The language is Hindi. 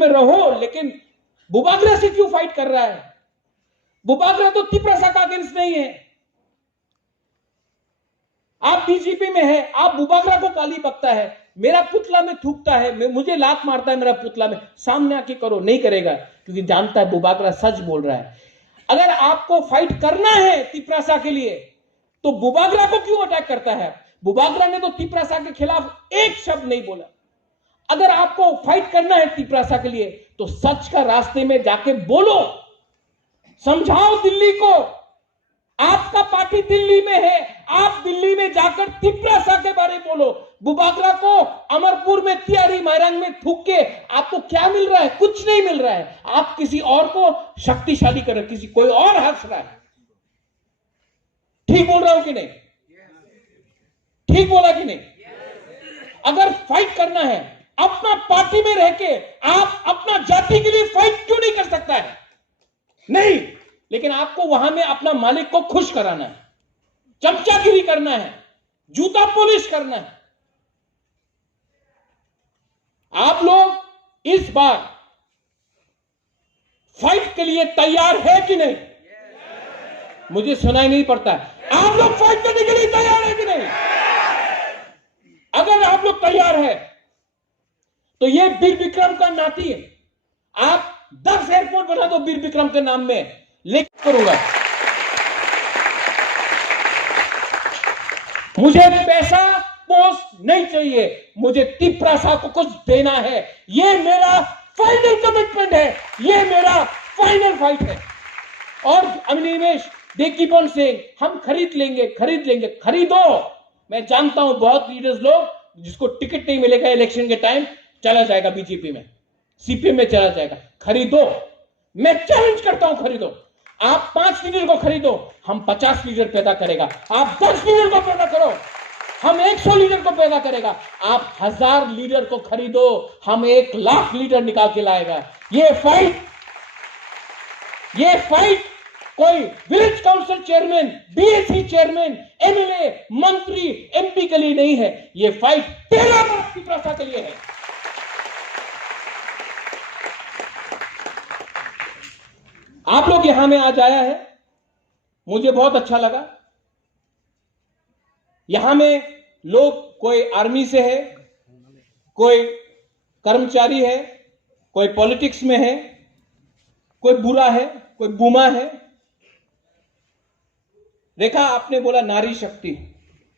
में रहो, लेकिन बुबागरा से क्यों फाइट कर रहा है? बुबागरा तो तिपरासा का अगेंस्ट नहीं है। आप बीजेपी में है, आप बुबागरा को गाली बकता है, मेरा पुतला में थूकता है, मुझे लात मारता है मेरा पुतला में, सामने आके करो, नहीं करेगा क्योंकि जानता है बुबागरा सच बोल रहा है। अगर आपको फाइट करना है तिपरासा के लिए तो बुबागरा को क्यों अटैक करता है? बुबागरा ने तो तिपरासा के खिलाफ एक शब्द नहीं बोला। अगर आपको फाइट करना है तिपरासा के लिए तो सच का रास्ते में जाके बोलो, समझाओ दिल्ली को। आपका पार्टी दिल्ली में है, आप दिल्ली में जाकर तिपरासा के बारे में बोलो। बुबागरा को अमरपुर में, तियारी मैदान में थूक के आपको क्या मिल रहा है? कुछ नहीं मिल रहा है। आप किसी और को शक्तिशाली कर रहे, किसी कोई और हंस रहा है। ठीक बोल रहा हूं कि नहीं? ठीक बोला कि नहीं? अगर फाइट करना है अपना पार्टी में रह के, आप अपना जाति के लिए फाइट क्यों नहीं कर सकता है? नहीं, लेकिन आपको वहां में अपना मालिक को खुश कराना है, चमचागिरी करना है, जूता पॉलिश करना है। आप लोग इस बार फाइट के लिए तैयार है कि नहीं? मुझे सुनाई नहीं पड़ता है। आप लोग फाइट करने के लिए तैयार है कि नहीं? अगर आप लोग तैयार है तो ये वीर विक्रम का नाती है। आप 10 एयरपोर्ट बना दो वीर विक्रम के नाम में, लेकर करूंगा। मुझे पैसा पोस्ट नहीं चाहिए, मुझे तिपरासा को कुछ देना है। ये मेरा फाइनल कमिटमेंट है, ये मेरा फाइनल फाइट है। और Animesh, they keep on saying हम खरीद लेंगे, खरीद लेंगे। खरीदो। मैं जानता हूं बहुत लीडर्स लोग जिसको टिकट नहीं मिलेगा इलेक्शन के टाइम चला जाएगा बीजेपी में, सीपीएम में चला जाएगा। खरीदो, मैं चैलेंज करता हूं, खरीदो। आप 5 लीडर को खरीदो, हम 50 लीडर पैदा करेगा। आप 10 लीडर को पैदा करो, हम 100 लीडर को पैदा करेगा। आप 1000 लीडर को खरीदो, हम 1 लाख लीडर निकाल के लाएगा। ये फाइट कोई village council chairman, BSc chairman, MLA, मंत्री, एमपी के लिए नहीं है। ये फाइट तेरा बाप की प्रथा के लिए है। आप लोग यहां में आज आया है, मुझे बहुत अच्छा लगा। यहां में लोग कोई आर्मी से है, कोई कर्मचारी है, कोई पॉलिटिक्स में है, कोई बुरा है, कोई बुमा है। देखा आपने बोला नारी शक्ति,